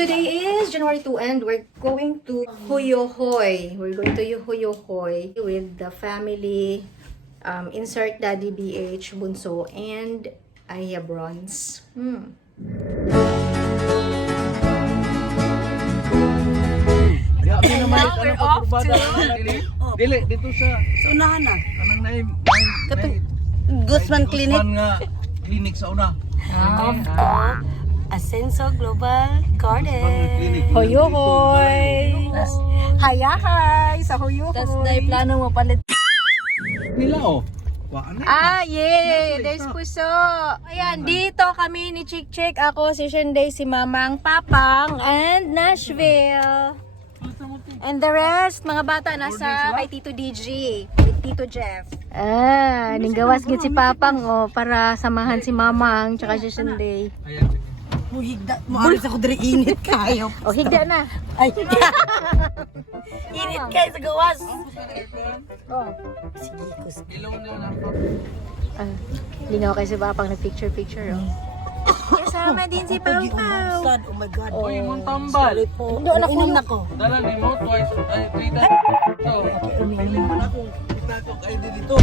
Today is January 2 and we're going to Huyohoy. We're going to Huyohoy with the family. Insert Daddy BH, Bunso, and Aya Bronze. Now we're off to Dili dito sa unahan na. kanang naim Guzman Clinic. Guzman nga clinic sa una. Of Ascenso Global Garden. Huyohoy! Hayahay sa Huyohoy. Tas dahil plano mo palit. Nila oh. Waan na. Ah, yeah! There's puso! Ayan, dito kami ni Chick Chick. Ako, si Shenday, si Mamang, Papang, and Nashville. And the rest, mga bata, nasa kay Tito DJ, with Tito Jeff. Ah, ninggawas gid si Papang, oh, para samahan si Mamang, tsaka si Shenday. Higda, maaari sa ko diri init kayo. Oh, higda na. Ay. Init kayo sa gawas. Oh. Sige, kus. Ah, lingaw kay si Papang, nag-picture-picture, oh. Kasama din si Pau Pau. Oh my God. Oy, mong tambal. Sorry po. Hindi, anak ko. Inom na ko. Dala ni mo twice, 3 times. So, uminom na ako. Kita ko kayo dito.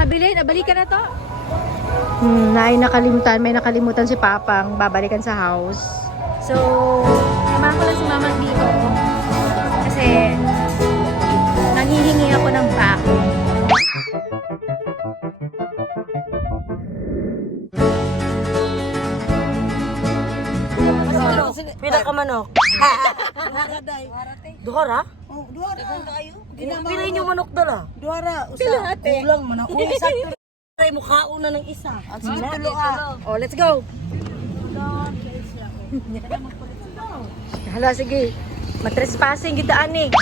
Nabili, nabalikan na to? May nakalimutan si Papang, babalikan sa house. So, samahan ko lang si Mamang dito. Kasi, nanghihingi ako ng bako. Pila ka manok. Duhara? Oh, duhara. Pila inyo manok dala? Duhara. Usa. Kulang man ako. Sakto. Ay mukhaon na ng isa. Sige, tulo Oh, let's go! Hala, sige. Matrespassing kita, ani.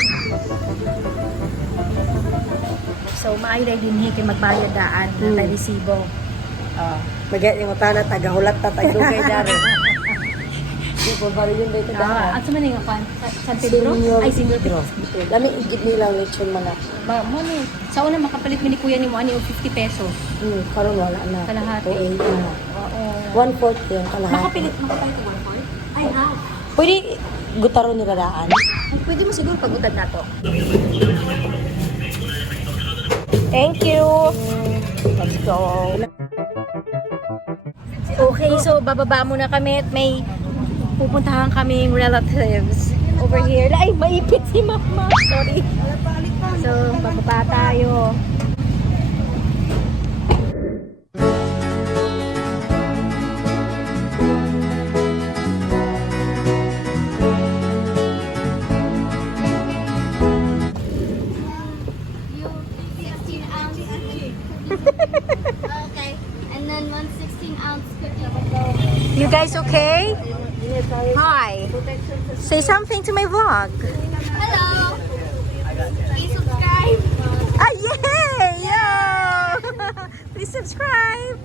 So, maayo din kay magbayad daan na resibo. Magay mo tana tagahulat ta tagdugay dari. Di ko bali yun dito At sa maning ako, San Pedro? Ay, Senior Pedro. Lami igid nila lechon manok. Mo ni, sa una makapalit mi ni kuya ni mo ani og 50 pesos. Karon wala na. Kalahati. 280 na. Oo. 1/4 yung kalahati. Makapalit ng 1/4? Ay, ha. Pwede gutaro ni radaan. Pwede mo siguro pagutad na to. Thank you. Let's go. Okay, so bababa muna kami at may pupuntahan kaming relatives over here. Ay, maipit si Mama. Sorry. So, bababa tayo. Okay, and then 1 16-ounce cookie. You guys okay? Hi. Say something to my vlog. Hello. Please subscribe Ah, yay! Yo! Please subscribe.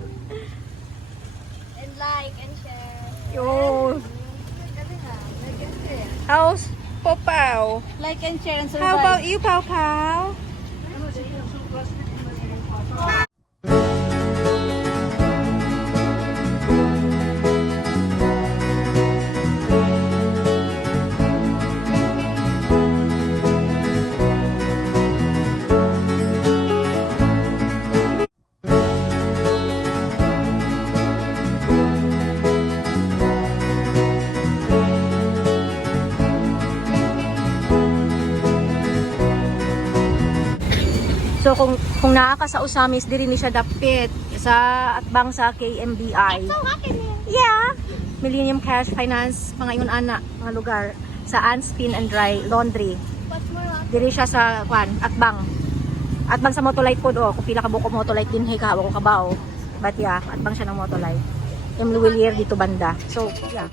and like and share. Yo. How's Popow? Like and share and How about you, Pow Pow? So kung naa ka sa Usamis, diri ni siya dapit sa atbang sa KMBI. Yeah. Millennium Cash Finance, mga yun ana, mga lugar sa Anspin and Dry Laundry. What's more love? Diri siya sa kwan, atbang. Atbang sa Motolite pod kung pila ka buko Motolite din hay ka ko kabaw. But yeah, atbang siya ng Motolite. M. Luwilier dito banda. So, yeah.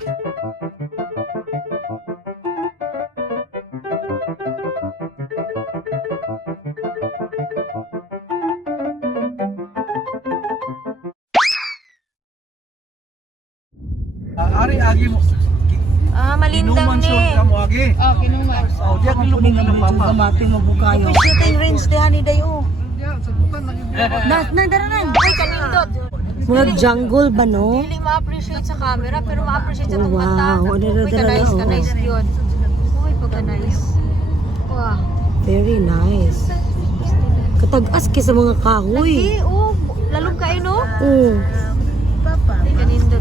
Ari agi mo. Ah, malindang Inuman ni. sa mo agi. Oh, kinuman. Oh, diya kilubong na ng mama. Gamatin mo bukayo. Shooting range de hani dayo. Diya sa bukan lagi. Na daranan. Ay, kanindot. Murag jungle ba, no? Hindi ma-appreciate sa camera, pero ma-appreciate sa Oh, itong mata. wow. Ano na Uy, talaga, ka-nice, oh. ka-nice yun. Uy, pagka-nice. Wow. Very nice. Katag-as kay sa mga kahoy. Lagi, oh, lalong kayo, no? Oh, Kanindot.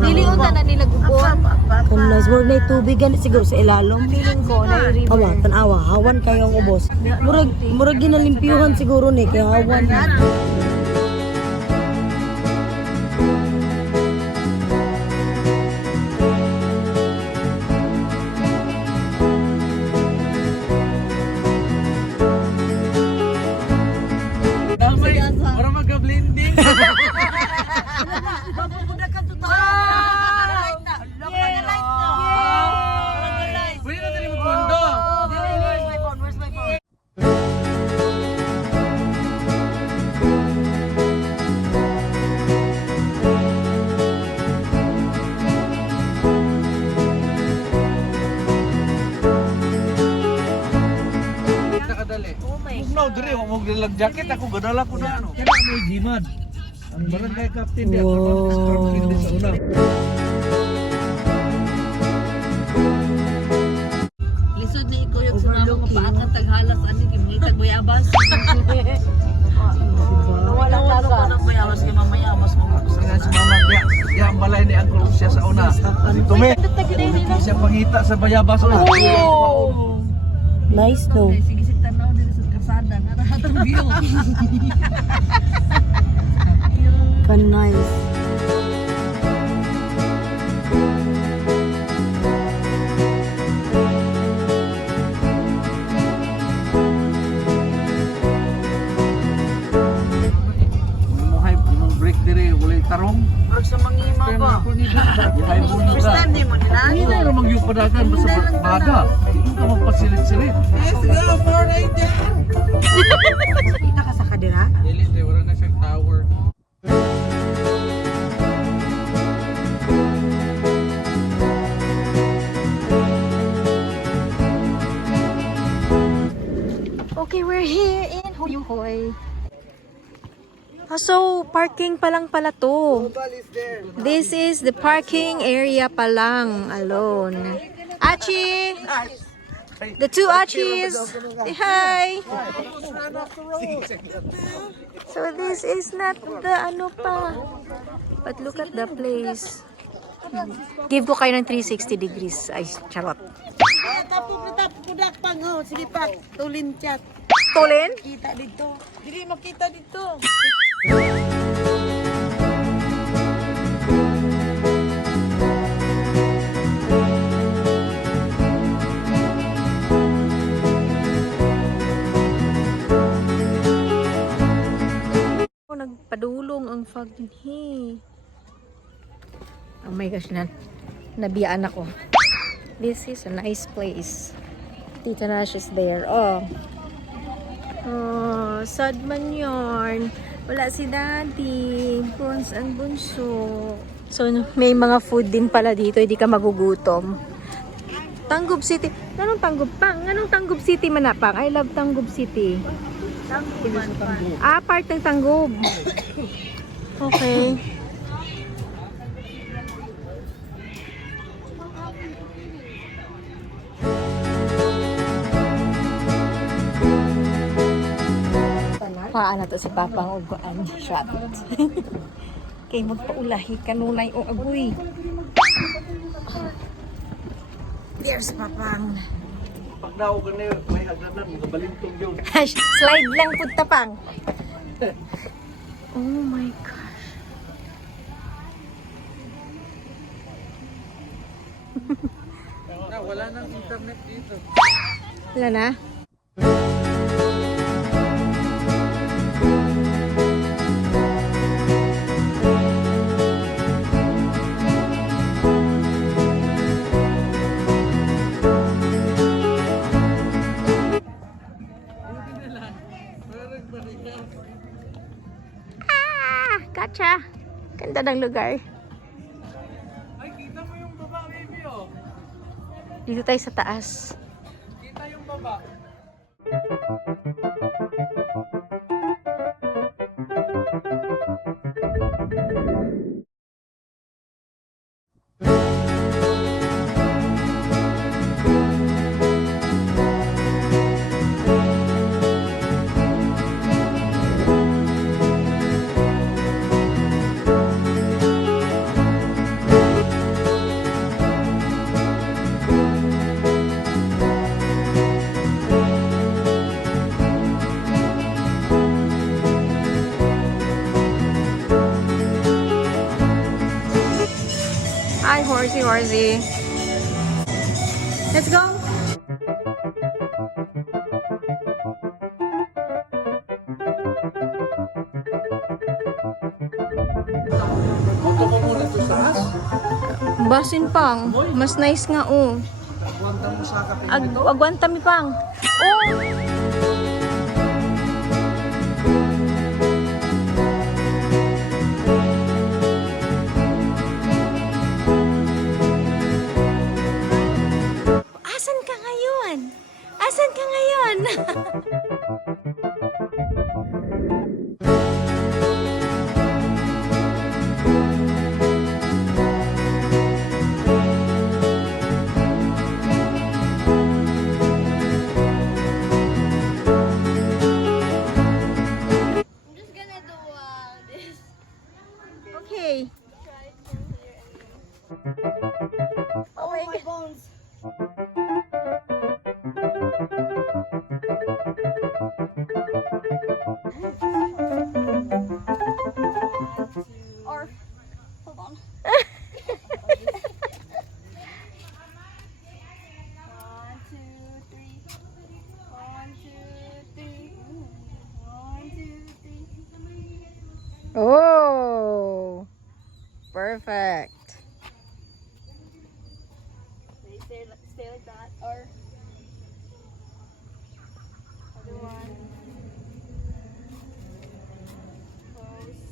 Dili unta na nila gubon. kung nice. Murag na tubig ganit siguro sa ilalom. Feeling ko na i-river. Awa, tanawa, hawan kayo ang ubos. Murag ginalimpyuhan siguro ni kay hawan. Damay, para magka-blending. Pwede na tayo magpundo. Nakadali. Mugnaw diri, wa mo gilang jacket ako gadala ko na ano. Kaya may gimad. Ang barangay captain diya, trabaho sa captain din sa una. Lisod ni Ikuyog sa mga paakang taghalas ani gimitag bayabas. Wala ka nang bayabas kay mamaya mas Nga si mama diya, diya ang balay ni Uncle siya sa una. Tumi, hindi siya pangita sa bayabas na. Nice no. Sige si tanaw din sa kasada narahatang view. Kan nice. Muhay imong break diri, walay tarong. Murag sa mangima ba? Buhay mo na ka. Stand mo nila. Hindi na naman yung padagan basta baga. Hindi ka magpasilit-silit. Kita ka sa kadira? Dili, wala na siyang tower. Okay, we're here in Huyuhoy. So, parking pa lang pala to. This is the parking area pa lang alone. Achi! The two Achis! Say hi! So, this is not the ano pa. But look at the place. Give ko kayo ng 360 degrees. Ay, charot. Tapos pudak pang ho. Sige pa, tulin chat. Tulin? Kita dito. Dili makita dito. Nagpadulong ang fog dinhi. Oh my gosh, nabiyaan ako. This is a nice place. Tita Nash is there. Oh, sad man yarn. Wala si Daddy. Bronze and bunso. So, may mga food din pala dito. Hindi ka magugutom. Tanggob City. Anong Tanggob Pang? Anong Tanggob City manapang? I love Tanggob City. Part ng Tanggob. Okay. Paano to si Papang uguan shot. Kay magpaulahi kanunay o agoy. There's Papang. Pag naog ka na yun, may hagdanan, magabalintong yun. Slide lang po tapang. Oh my gosh. Wala nang internet dito. Wala na? Gotcha! Ganda ng lugar. Ay, kita mo yung baba, baby, oh. Dito tayo sa taas. Kita yung baba. Hi, horsey, horsey. Let's go. Punta mo muna ito sa as. Basin pang. Mas nice nga, oh. Kuwanta mo sa kapit. Agwanta mi pang. Oh! Asan ka ngayon? Asan ka ngayon? I'm just gonna do this. Okay. Try from here Oh my my bones. Or hold on. 1, 2, 3. 1, 2, 3. 1, 2, 3. Oh. Perfect. Stay like that, or other one. Pose.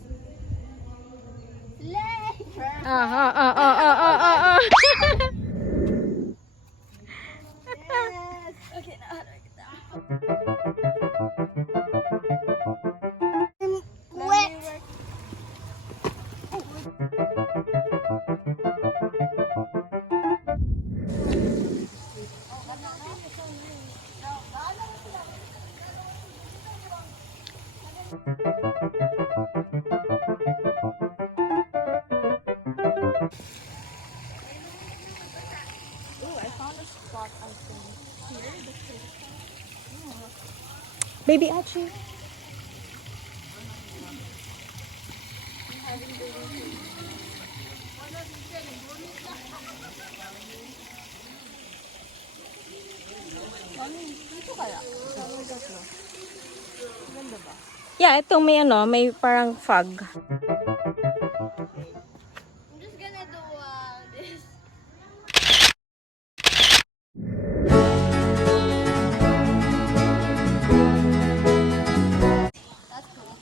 Leg. Yes. Okay, now how do I get down? I'm wet. Baby Achi. Yeah, itong may ano, may parang fog. I'm just gonna do this. That's cool.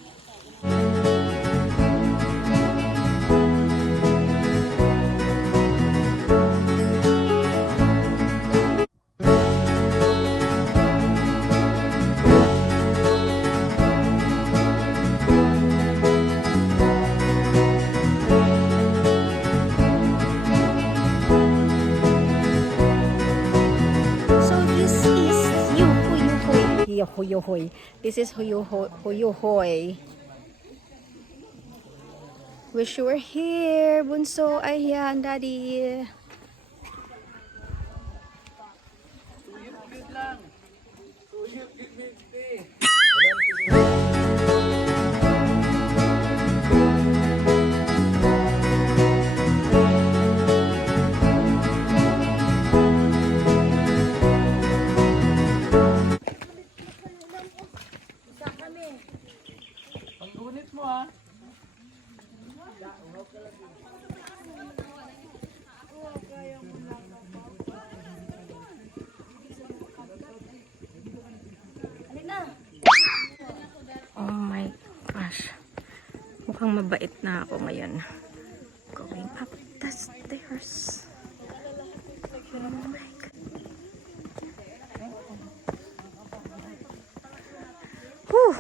So this is Huyuhoy. This is Huyuhoy. Wish you were here, Bunso. Ayan, Daddy. Pag-unit mo ha. Oh my gosh. Mukhang mabait na ako ngayon. Going up the stairs. Oh my God. Whew.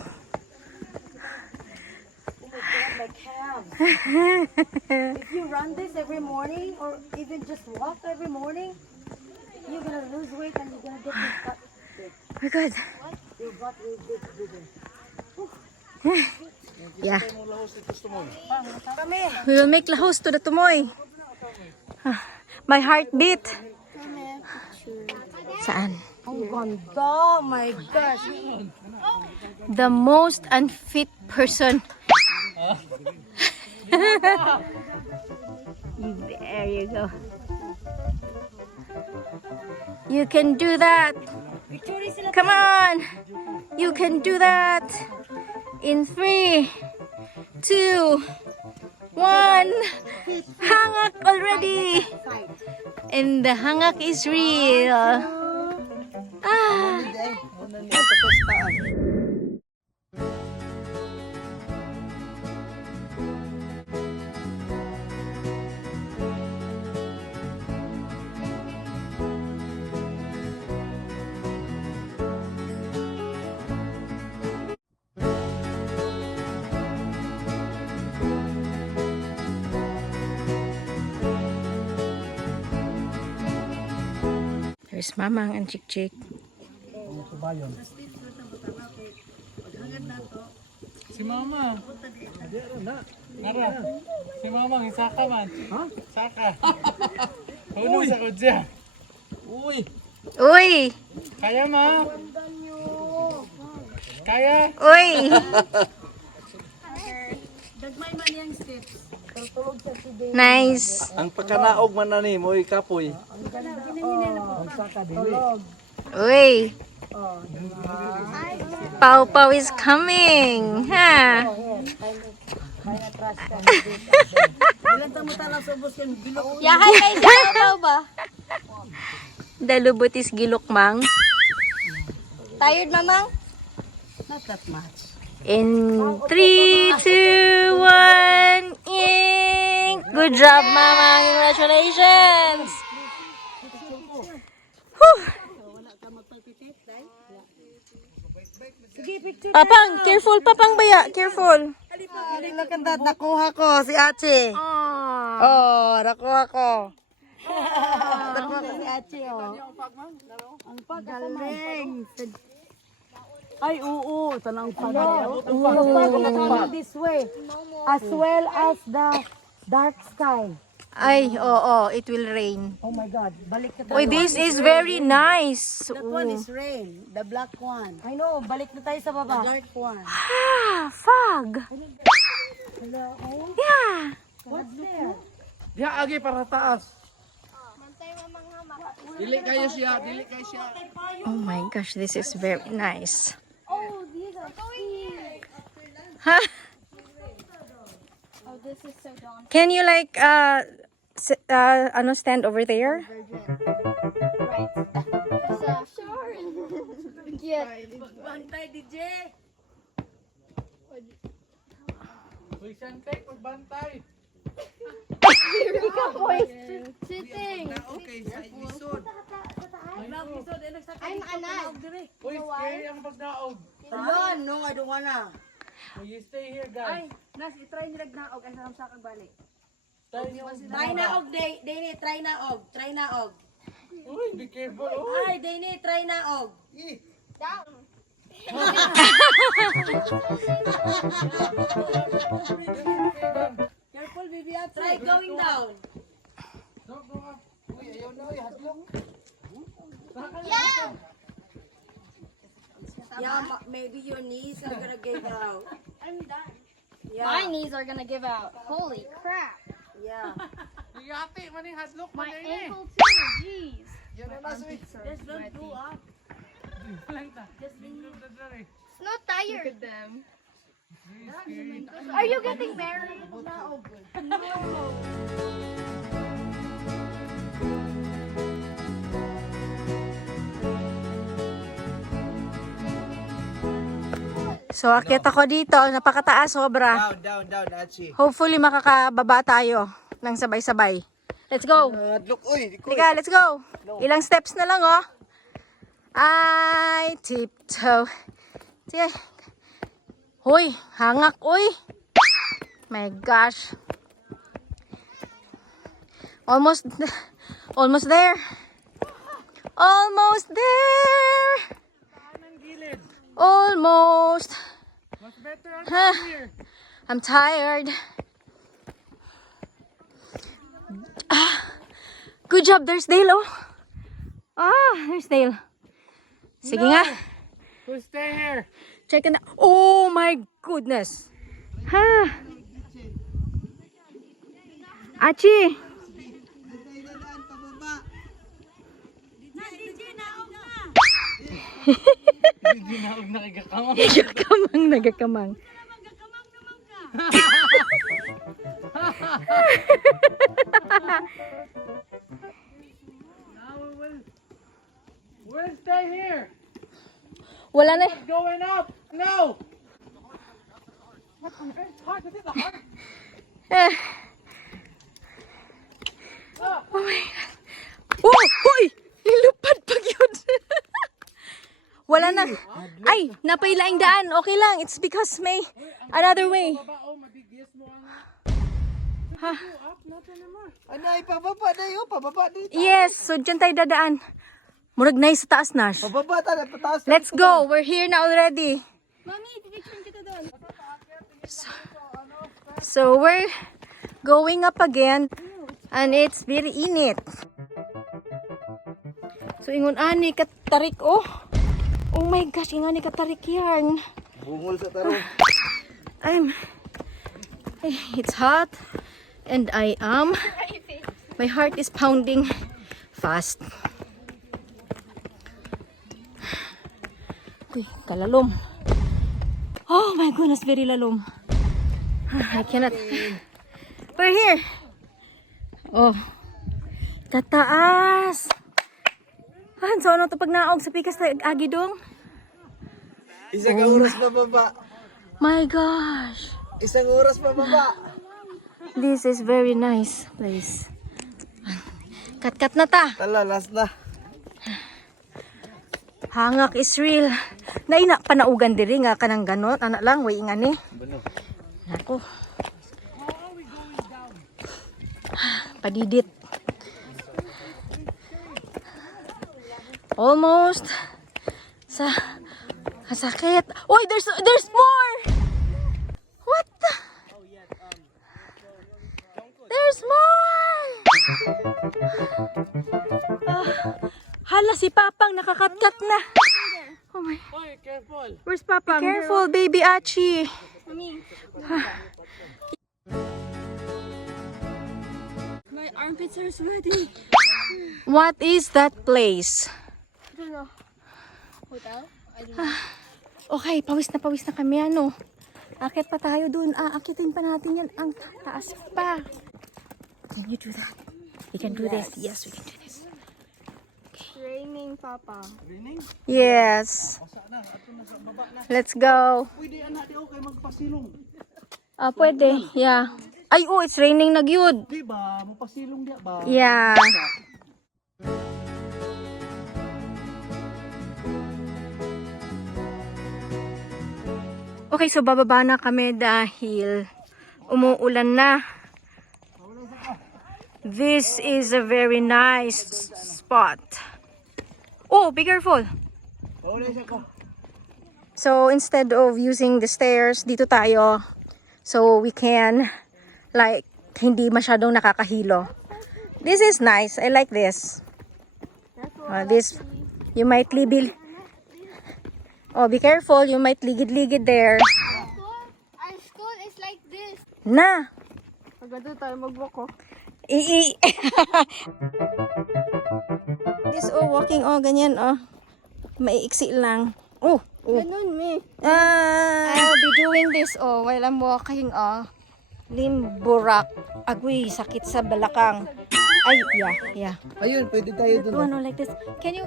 If you run this every morning or even just walk every morning, you're gonna lose weight and you're gonna get your butt big. Oh my God. Your butt will get bigger. Yeah. Kami. We will make lahos to the tumoy. Ah, my heartbeat. Saan? Ang ganda. My gosh. The most unfit person. There you go. You can do that. Come on. You can do that. In 3, 2, 1. Hangak already. And the hangak is real. Ah. There's Mamang and Chick Chick. Si Mama. Nara. Si Mama, isaka man. Ha? Saka. Uno sa kudya. Uy. Uy! Kaya ma? Kaya? Uy! Nice. Ang pagkanaog man na ni mo, kapoy. Uy! Pau Pau is coming. Ha? Ilan tamo talang subos yan. Bilog. Yahay kayo si Pau Pau ba? Dalubutis gilukmang. Tired, Mamang? Not that much. In 3, 2, 1, ink! Good job, Mamang! Congratulations! Whew. Papang, careful, Papang baya, careful. Nakanda, nakuha ko si Ache. Oh, nakuha ko. Nakuha ko si Ache, oh. Ang pagaling. Ay, oo. Tanang pagaling. This way. As well as the dark sky. Ay, oo, it will rain. Oh my God. Balik na tayo. Uy, this is very nice. That one is rain. The black one. I know. Balik na tayo sa baba. The dark one. Ah, fog. Yeah. What's there? Diya agi para taas. Dili kayo siya, dili kayo siya. Oh my gosh, this is very nice. Oh, these are cute. Huh? Oh, this is so daunting. Can you like stand over there? Right. Sure. Cute. Bantay, DJ. Uy, siyempre, magbantay. Sitting. Okay, sa isod. I'm Anan. Uy, scary ang pagdaog. Alon, no, I don't wanna. You stay here, guys. Try na og ay sa kag balik. Stay niyo. Try na og, Dini, try na og. Try na og. Uy, be careful. Uy. Ay, Dini, try na og. Down. Careful, baby. Try going down. Yeah. Yeah, maybe your knees are gonna give out. I'm done. Yeah. My knees are gonna give out. Holy crap. Yeah. Yati, maning hadlok My man eh. ankle too. Jeez. Just don't go up. It's not tired. Look at them. Are you getting married? So, akyat ako dito. Napakataas, sobra. Down, Achi. Hopefully, makakababa tayo ng sabay-sabay. Let's go. Hadlok, uy. Liga, let's go. Ilang steps na lang, oh. I tiptoe. Sige. Hoy, hangak, uy. My gosh. Almost there. Almost there. Almost. Huh. I'm tired. Good job. There's Dale, oh. There's Dale. Sige nga. We'll stay here. Check it out. Oh my goodness. Ha. Achi. Hindi na ako nakigakamang. Nagakamang, nagakamang. We'll stay here. Wala na. Going up. No. What on earth? Heart, is it the heart? Eh. Oh my God. Oh! Hoy! Nilupad pag yun. Wala na. Ay! Napailaing daan. Okay lang. It's because may another way. Ha? Ano ay pababa na yun? Pababa dito. Yes. So, dyan tayo dadaan. Murag na sa taas, Nash. Pababa tayo. Pataas. Let's go. We're here na already. Mami, pipicture kita doon. So, we're going up again. And it's very init. So, ingon ani katarik, oh. Oh my gosh, ingon ani katarik yarn. Bungol sa tarong. It's hot. And my heart is pounding fast. Uy, kalalom. Oh my goodness, very lalom. I cannot. We're here. Oh. Kataas. So ano to pag naog sa pikas tayo agi dong? Isang oras pababa. My gosh. Isang oras pababa. This is very nice place. Kat-kat na ta. Tala, last na. Hangak is real. Naina panaugan diri nga kanang ganon. Anak lang, way ingani. Nako. Padidit. Almost. Kasakit. Oy, there's more. What the? There's more. Hala si Papang nakakatkat na. Oh my. Oy, careful. Where's Papang? Be careful, baby Achi. Mami. My armpits are sweaty. What is that place? I don't know. Hotel? I don't know. Okay, pawis na kami ano. Akit pa tayo dun. Akitin pa natin yan. Ang taas pa. Can you do that? We can do this. Yes, we can do this. It's raining, Papa. Yes. Let's go. Pwede anak di ako kayo magpasilong. Pwede. Yeah. Ay, oh, it's raining na gyud. Di ba? Mapasilong di ba? Yeah. Okay, so bababa na kami dahil umuulan na. This is a very nice spot. Oh, be careful. So instead of using the stairs, dito tayo. So we can like hindi masyadong nakakahilo. This is nice. I like this. This you might be be careful. You might ligid-ligid there. Our school is like this. Na. Pagado tayo magboko. This walking ganyan maiiksi lang. Ganun, me. I'll be doing this while I'm walking limburak. Agoy, sakit sa balakang. Ay, yeah. Ayun, pwede tayo dun. Like this. Can you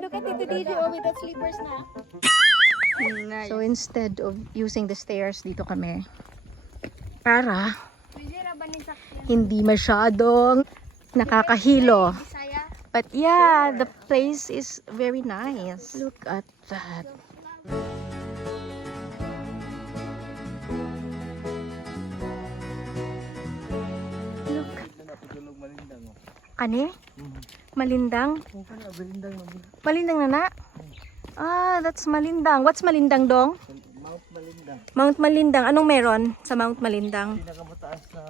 Look at the video with that slippers na. Nice. So instead of using the stairs, dito kami. Para hindi masyadong nakakahilo. But yeah, the place is very nice. Look at that. Kani? Malindang? Malindang na na? Ah, that's Malindang. What's Malindang, Dong? Mount Malindang. Mount Malindang. Anong meron sa Mount Malindang? Pinakamataas na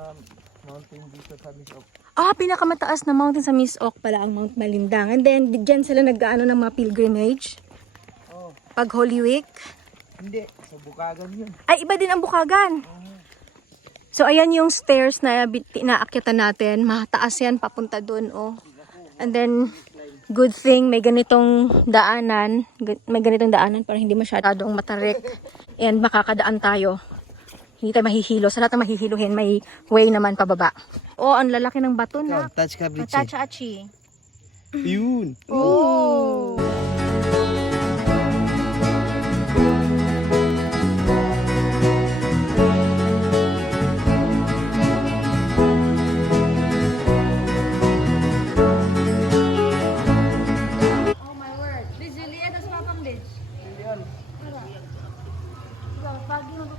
mountain dito sa Misok. Ah, pinakamataas na mountain sa Miss Oak pala ang Mount Malindang. And then, dyan sila nag-ano ng mga pilgrimage. Oh, Pag Holy Week. hindi. Sa Bukagan yun. Ay, iba din ang Bukagan. So, ayan yung stairs na inaakyatan natin. Mataas yan, papunta dun, oh. And then, good thing, may ganitong daanan. May ganitong daanan para hindi masyadong matarik. And makakadaan tayo. Hindi tayo mahihilo. Sa lahat ng mahihiluhin, may way naman pababa. Oh, ang lalaki ng bato na. Touch ka, Bridge. Tacha-achi. Yun. Oh!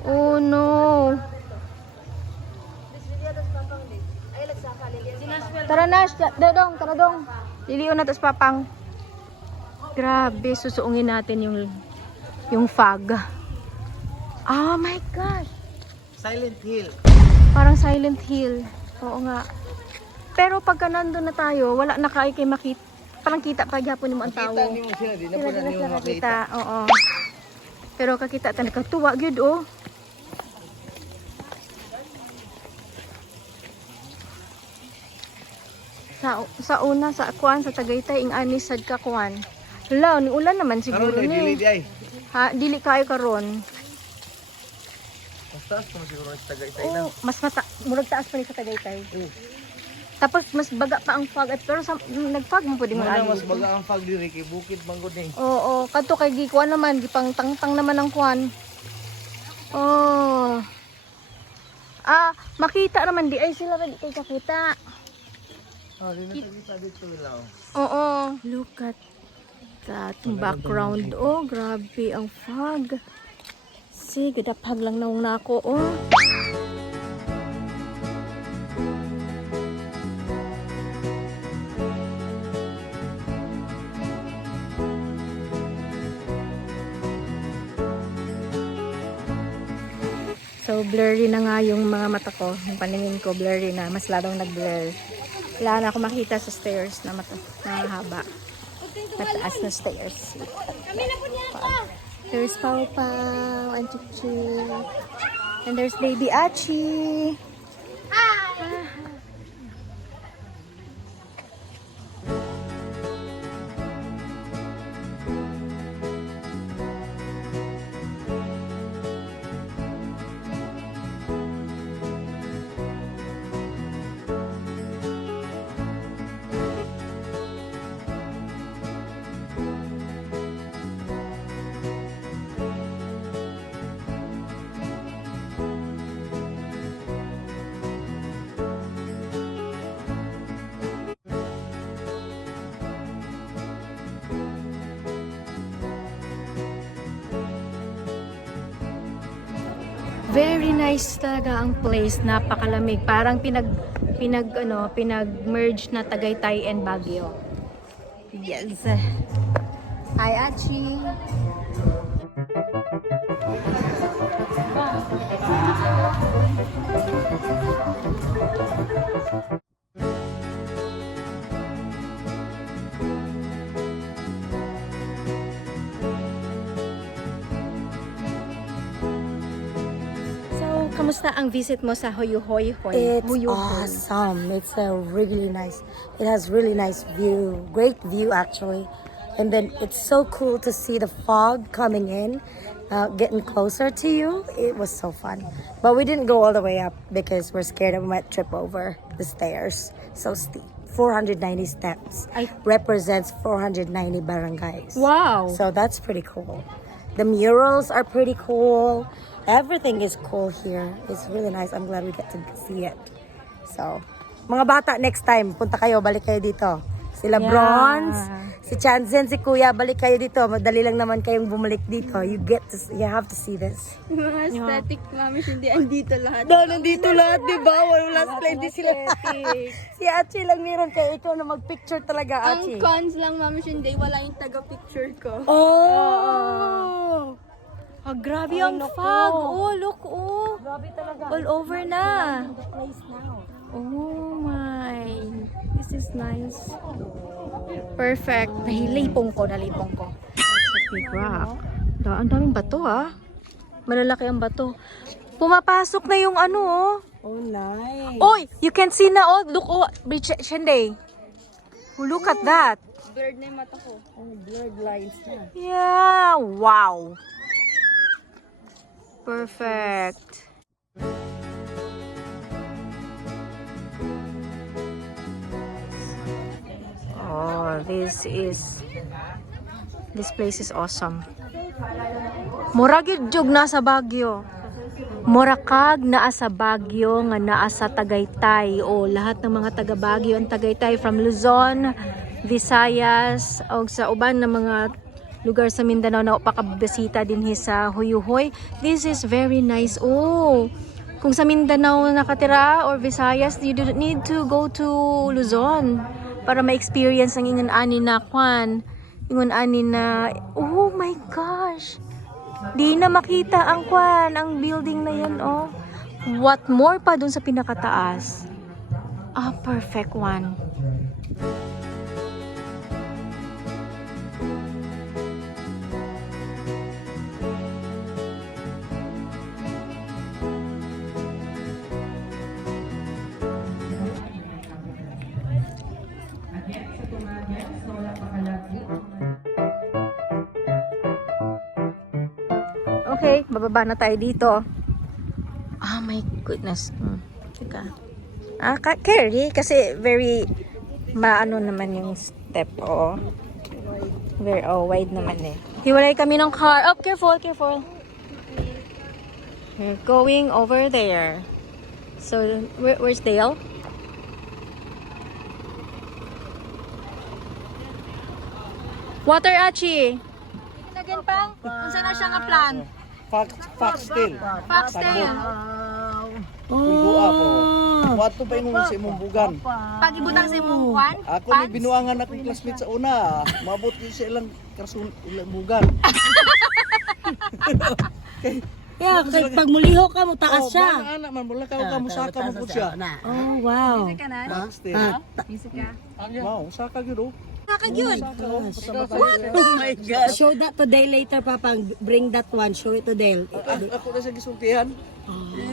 Oh no. Tara na, dadong, tara dong. Liliw na tas papang. Grabe, susuungin natin yung fog. Oh my gosh. Silent Hill. Parang Silent Hill. Oo nga. Pero pagka nandun na tayo, wala na kay makita. Parang kita pa gyapon mo ang tao. Kita niyo sila. Di na po na niyo makita. Kita, oo. Pero kakita talaga tuwa gyud oh. Sa una sa kuan sa Tagaytay ing ani sad ka kuan. Hala, ni ulan naman siguro Karon ni. dili di ay. Ha, dili kayo karon. Mas taas pa siguro sa Tagaytay na. Oh, mas murag taas pa ni sa Tagaytay. Tapos mas baga pa ang fog at pero nagfog mo pwede mo Muna ali. mas baga ang fog diri kay bukid manggod ni. Oo, kadto kay gikuan naman gipang tangtang naman ang kuan. Oh. Ah, makita naman di ay sila di kay kakita. Oh, di na kita dito lang. Oo. Look at that background. Oh, grabe ang fog. Sige, dapag lang naong nako. Oh. So, blurry na nga yung mga mata ko. Yung paningin ko, blurry na. Mas lalong nag-blur. Wala na ako makita sa stairs na mahaba. Mataas na stairs. There's Pau Pau and Chuchu. And there's Baby Achi. Very nice talaga ang place, napakalamig. Parang pinag-merge na Tagaytay and Baguio. Yes. Hi, Achi. Kamusta ang visit mo sa Huyuhoy? It's awesome. It's really nice. It has really nice view. Great view, actually. And then it's so cool to see the fog coming in, getting closer to you. It was so fun. But we didn't go all the way up because we're scared that we might trip over the stairs. So steep. 490 steps. Represents 490 barangays. Wow! So that's pretty cool. The murals are pretty cool. Everything is cool here. It's really nice. I'm glad we get to see it. So, mga bata, next time, punta kayo, balik kayo dito. Sila Yeah. Bronze, si Chanzen, si Kuya, balik kayo dito. Madali lang naman kayong bumalik dito. You have to see this. Mga aesthetic, mami, hindi andito lahat. Nandito lahat, di ba? Last play, di sila. Si Achi lang meron kayo. Ikaw na mag-picture talaga, Ang Achi. cons lang, mami, hindi wala yung taga-picture ko. Oh! Grabe ang fog. Oh, look, oh. Grabe talaga. All over na. The place now. Oh my. This is nice. Perfect. Nalipong ko. Big rock. Ang daming bato, ah. Malalaki ang bato. Pumapasok na yung ano, oh. Oh, nice. Oy, you can see na, oh. Look, oh. Shenday. Look at that. Blurred na yung mata ko. Oh, blurred lines na. Yeah. Wow. Perfect. Oh, this place is awesome. Mura gyud jug na sa Baguio. Mura kag naa sa Baguio nga naa sa Tagaytay. O lahat ng mga taga Baguio ang Tagaytay from Luzon, Visayas o sa uban ng mga lugar sa Mindanao na pakabisita din sa Huyuhoy. This is very nice. Oh, kung sa Mindanao nakatira or Visayas, you don't need to go to Luzon para ma-experience ang ingon ani na kwan. Ingon ani na, oh my gosh. Di na makita ang kwan, ang building na yan, oh. What more pa dun sa pinakataas? Perfect one. Okay, bababa na tayo dito. Oh my goodness. Teka. Carry kasi very maano naman yung step, oh. Very wide naman eh. Hiwalay kami ng car. Oh, careful. We're going over there. So, where's Dale? Water, Achi. Again pang? Unsa na siya nga plan? Foxtail. Foxtail. Bigua po. Wato pa yung sa imong bugan. Pag ibutang sa imong kwan? Ako ni binuangan akong classmate sa una. Mabot ko sa ilang ilang bugan. Yeah, kay pag muliho ka mo taas siya. Anak man mula ka musaka mo po siya. Oh, wow. Foxtail. Wow, saka gyud oh. Nakagyod. Oh my God. Show that to Dale later, Papa. Bring that one. Show it to Dale. Ako na sa gisultihan.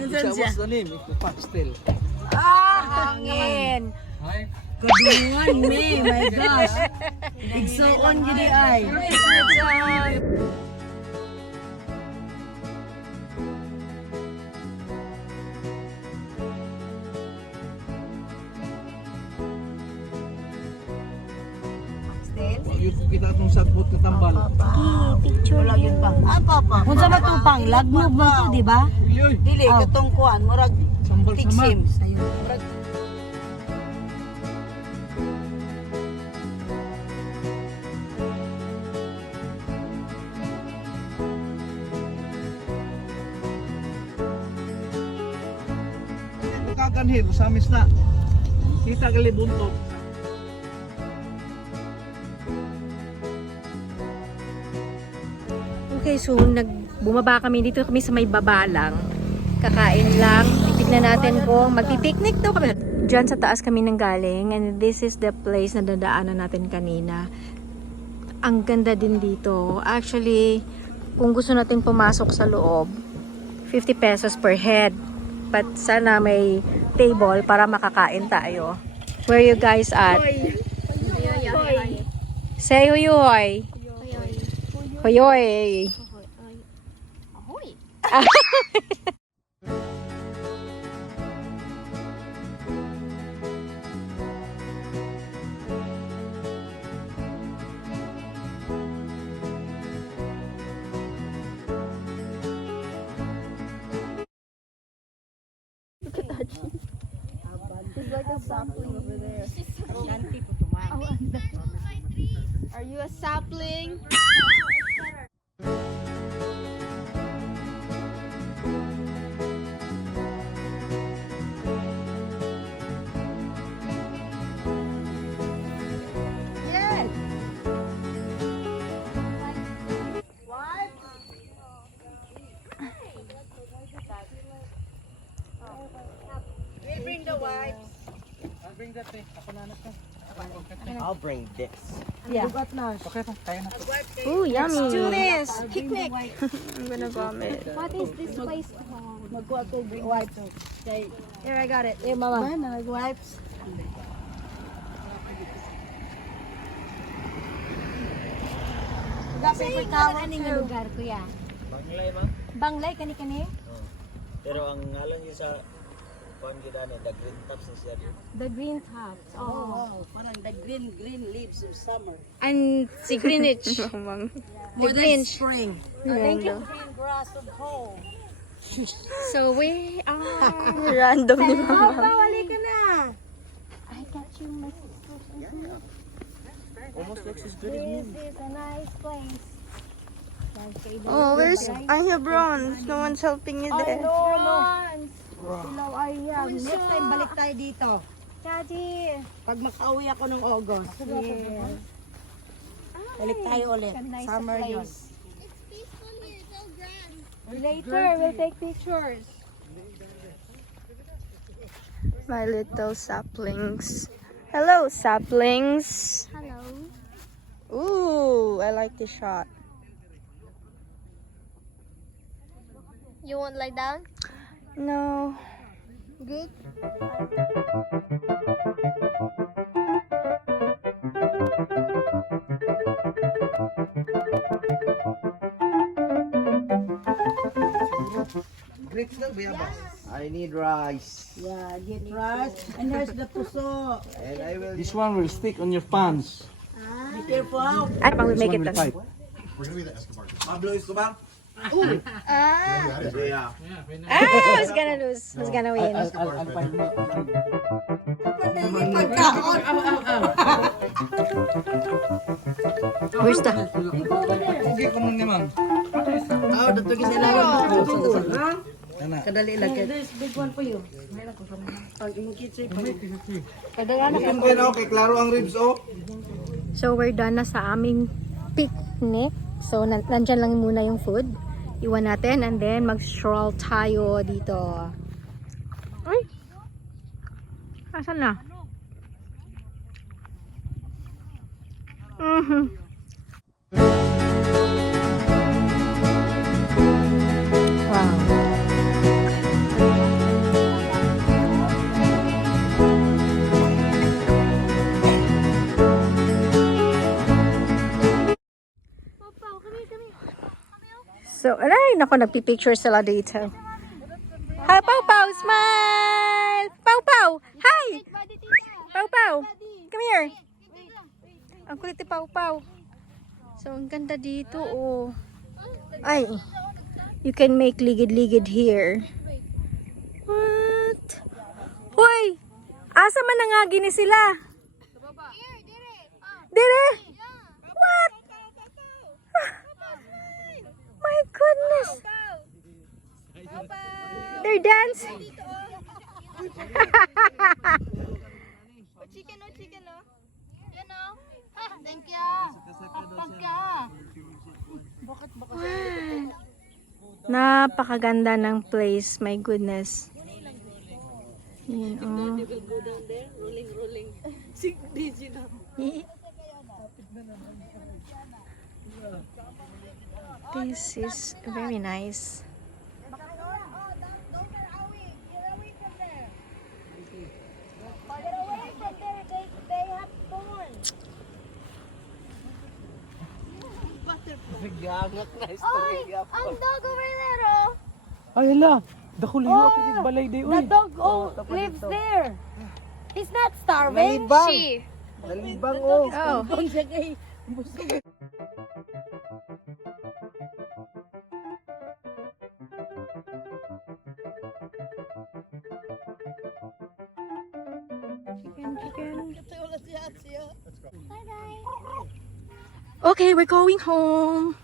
What's the name? Foxtail. Hangin. Kadungan, me. My gosh. Igsoon gini ay. Yung kita itong sagbot na tambal. Picture yun. Kung sa matupang, lagnog mo to, di ba? Dili, katong kuan, murag Sambal tiksim. Kaganhin, usamis na. Kita gali buntot. Okay, so bumaba kami dito kami sa may baba lang. Kakain lang. Titignan natin kung magpipiknik daw kami. Diyan sa taas kami nang galing and this is the place na dadaanan natin kanina. Ang ganda din dito. Actually, kung gusto natin pumasok sa loob, 50 pesos per head. But sana may table para makakain tayo. Where you guys at? Say huyoy. Huyoy. He's like a sapling over there. You a sapling? Bring the wipes. I'll bring that eh. Ako na to. I'll bring this. Bugat na. Okay pa, tayo na. Ooh, yummy. Do this. Picnic. I'm gonna vomit. What is this place called? Magkuha ko wipes. Here, I got it. Here, mama. Wipes. Got paper towel Aning too. lugar, kuya? Banglay, ma'am. Banglay, kani-kani? Pero ang ngalan niya sa kuan gyud ani, the green tops ni siya. The green tops. Oh, Oh. wow. Parang the green leaves of summer. And si Greenwich. More than Grinch. spring. Thank you. Green grass of home. So we are... Random ni mama. Bawali ka na. I got you, my sister. Almost looks as good as This is a nice place. Oh, where's Anya Bronze? No one's helping you there. Ilaw ay yan. Next time balik tayo dito. Daddy. Pag makauwi ako ng August. Balik tayo ulit. Nice Summer place. yun. It's peaceful here. It's so grand. Later, we'll take pictures. My little saplings. Hello, saplings. Hello. Ooh, I like this shot. You won't lie down? No. Good. Grapes lang, bayabas. I need rice. Yeah, get rice. And there's the puso. And I will This one will stick on your pants. Be careful. I think we This make one it will then. fight. Pablo Escobar. Yeah. Ah, who's gonna lose? Who's gonna win? I'll find Where's the... Ugi ko nun naman. Oh, datugin sila yung tutugol. Ha? Kana. Kadali lang. There's big one for you. Pag yung kitchen. Bukan ko na okay, klaro ang ribs oh. So, we're done na sa aming picnic. So, nandyan lang muna yung food. Iwan natin and then mag-stroll tayo dito. Ay! Asan na? Wow. So, aray, naku, nagpipicture sila dito. Hi, Pau Pau, smile! Pau Pau, hi! Buddy, tita. Pau Pau, come here. Wait lang. Wait. Ang kulit ni Pau Pau. So, ang ganda dito, oh. Ay, you can make ligid-ligid here. What? Hoy! Asa man nangagi ni sila? Here, dire. Dire? What? My goodness! They're dancing. Chicken, no, chicken, no. Yan, no. Ha, thank you. Pagka. Napakaganda ng place. My goodness. Yan, oh. This is very nice. Ang dog over there, oh. Ay hala, dako liyo pinig balay day uy. dog lives there. He's not starving. She. Nalibang oh. Oh. Chicken, chicken. Okay, we're going home.